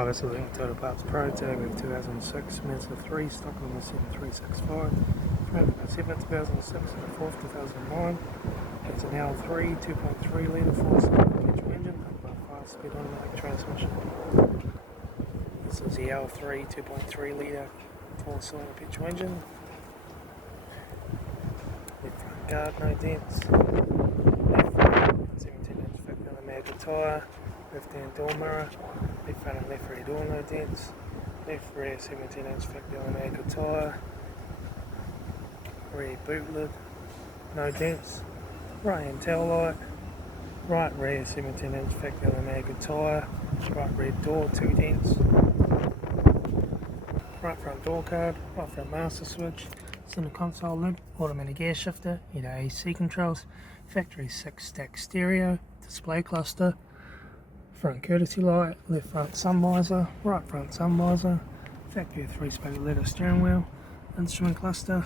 Hi, this is Litre Total Parts Pro. Today we have 2006 Mazda 3, stock number 7365. 7 2006 and the 4th 2009. It's an L3 2.3 litre 4-cylinder petrol engine, by 5-speed automatic transmission. This is the L3 2.3 litre 4-cylinder petrol engine. Left front guard, no dents. Left front 17-inch factory Mazda tyre. Left hand door mirror. Left front and left rear door, no dents. Left rear 17-inch factory Mazda tyre. Rear boot lid, no dents. Right hand tail light. Right rear 17-inch factory Mazda tyre. Right rear door, 2 dents. Right front door card. Right front master switch. Center console lid. Automatic gear shifter. Heater AC controls. Factory 6-stack stereo. Display cluster. Front courtesy light, left front sun visor, right front sun visor, factory 3-spoke leather steering wheel, instrument cluster,